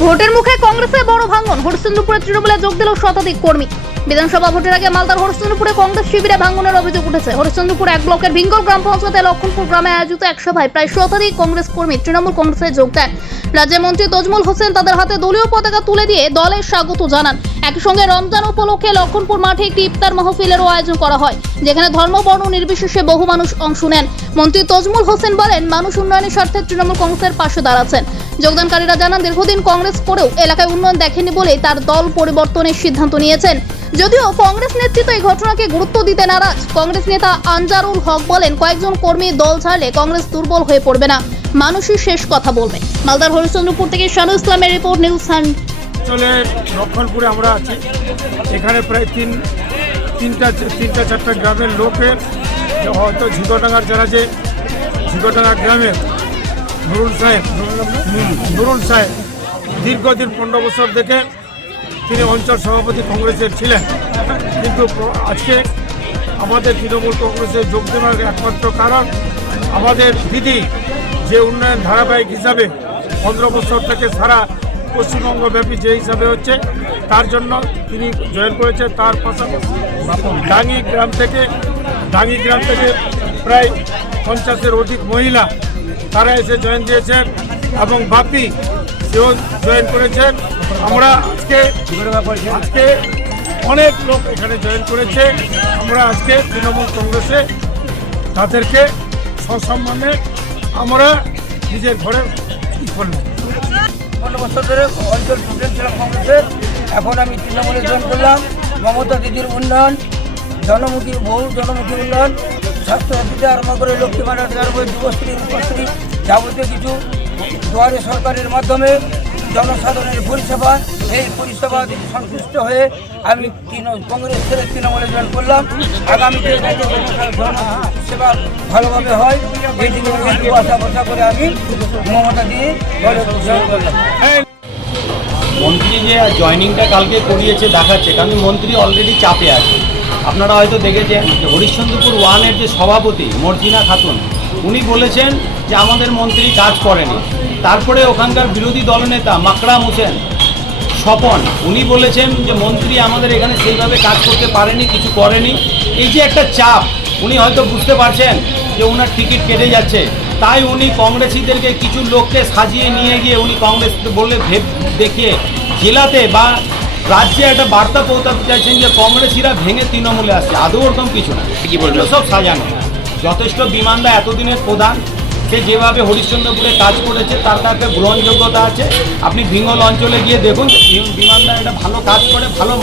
ভোটের মুখে কংগ্রেসে বড় ভাঙন, হরিশ্চন্দ্রপুরে তৃণমূলে যোগ দিল শতাধিক কর্মী। বিধানসভা ভোটের আগে মালদার হরিশ্চন্দ্রপুরে কংগ্রেস শিবিরে ভাঙনের অভিযোগ উঠেছে। হরিশ্চন্দ্রপুর এক ব্লকের ভিঙ্গল গ্রাম পঞ্চায়েতের লক্ষণপুর গ্রামে আয়োজিত এক সভায় প্রায় শতাধিক কংগ্রেস কর্মী তৃণমূল কংগ্রেসে যোগ দেন। রাজ্যের মন্ত্রী তজমুল হোসেন তাদের হাতে দলীয় পতাকা তুলে দিয়ে দলের স্বাগত জানান। একই সঙ্গে রমজান উপলক্ষে লক্ষণপুর মাঠে একটি ইফতার মাহফিলেরও আয়োজন করা হয়, যেখানে ধর্ম বর্ণ নির্বিশেষে বহু মানুষ অংশ নেন। মন্ত্রী তজমুল হোসেন বলেন, মানুষ উন্নয়নের স্বার্থে তৃণমূল কংগ্রেসের পাশে দাঁড়াচ্ছেন। যোগদানকারীরা জানান, দীর্ঘদিন কংগ্রেস করেও এলাকায় উন্নয়ন দেখেনি বলেই তার দল পরিবর্তনের সিদ্ধান্ত নিয়েছেন। যদিও কংগ্রেস নেতৃত্ব এই ঘটনাকে গুরুত্ব দিতে নারাজ। কংগ্রেস নেতা আনজারুল হক বলেন, কয়েকজন কর্মী দল ছাড়লে কংগ্রেস দুর্বল হয়ে পড়বে না, মানুষই শেষ কথা বলবে। মালদার হরিশ্চন্দ্রপুর থেকে শানু ইসলামের রিপোর্ট, নিউজ সান। চলে লক্ষণপুরে আমরা আছি। এখানে প্রায় তিনটা চারটা গ্রামের লোকের হয়তো ঝিকোডাঙ্গার যারা যে ঝিকোডাঙ্গা গ্রামের নুরুল সাহেব দীর্ঘদিন 15 বছর থেকে তিনি অঞ্চল সভাপতি কংগ্রেসের ছিলেন, কিন্তু আজকে আমাদের তৃণমূল কংগ্রেসে যোগ দেওয়ার একমাত্র কারণ আমাদের দিদি যে উন্নয়ন ধারাবাহিক হিসাবে 15 বছর থেকে সারা পশ্চিমবঙ্গব্যাপী যে হিসাবে হচ্ছে, তার জন্য তিনি জয়েন করেছেন। তার পাশাপাশি ডাঙ্গি গ্রাম থেকে প্রায় 50-এর অধিক মহিলা তারা এসে জয়েন দিয়েছেন এবং বাপি সেও জয়েন করেছেন। আমরা আজকে অনেক লোক এখানে জয়েন করেছে। আমরা আজকে তৃণমূল কংগ্রেসে তাদেরকে সসম্মানে আমরা নিজের ঘরে করলাম। 15 বছর ধরে অঞ্চল প্রেসিডেন্ট ছিলাম কংগ্রেসের, এখন আমি তৃণমূলে জয়েন করলাম। মমতা দিদির উন্নয়ন, বহু জনমুখী উন্নয়ন, স্বাস্থ্যসাথী থেকে আরম্ভ করে লক্ষ্মী ভাণ্ডার থেকে আরম্ভ করে যুবশ্রী রূপশ্রী যাবতীয় কিছু দুয়ারে সরকারের মাধ্যমে জনসাধারণের পরিষেবা, এই পরিষেবা সন্তুষ্ট হয়ে আমি কংগ্রেস ছেড়ে তৃণমূলে জয়েন করলাম। আগামীতে সেবা ভালোভাবে হয় এই দিকে আশা ভরসা করে আমি মমতা দিয়ে জয়েন করলাম। মন্ত্রী যে জয়নিংটা কালকে করিয়েছে দেখাচ্ছে, কারণ মন্ত্রী অলরেডি চাপে আছে। আপনারা হয়তো দেখেছেন যে হরিশ্চন্দ্রপুর 1-এর যে সভাপতি মর্জিনা খাতুন, উনি বলেছেন যে আমাদের মন্ত্রী কাজ করেনি। তারপরে ওখানকার বিরোধী দলনেতা মাকড়াম হোসেন স্বপন, উনি বলেছেন যে মন্ত্রী আমাদের এখানে সেইভাবে কাজ করতে পারেনি, কিছু করেনি। এই যে একটা চাপ, উনি হয়তো বুঝতে পারছেন যে ওনার টিকিট কেটে যাচ্ছে, তাই উনি কংগ্রেসিদেরকে কিছু লোককে সাজিয়ে নিয়ে গিয়ে উনি কংগ্রেস বলে দেখিয়ে জেলাতে বা রাজ্যে একটা বার্তা পৌঁছাতে চাইছেন যে কংগ্রেসিরা ভেঙে তৃণমূলে আসছে। আদৌ ওরকম কিছু না, কি বলবো, সব সাজানো। যথেষ্ট বিমানদা এতদিনের প্রধান, সে যেভাবে হরিশ্চন্দ্রপুরে কাজ করেছে তার কাছে গ্রহণযোগ্যতা আছে। আপনি ভিঙ্গল অঞ্চলে গিয়ে দেখুন, বিমানদা একটা ভালো কাজ করে, ভালো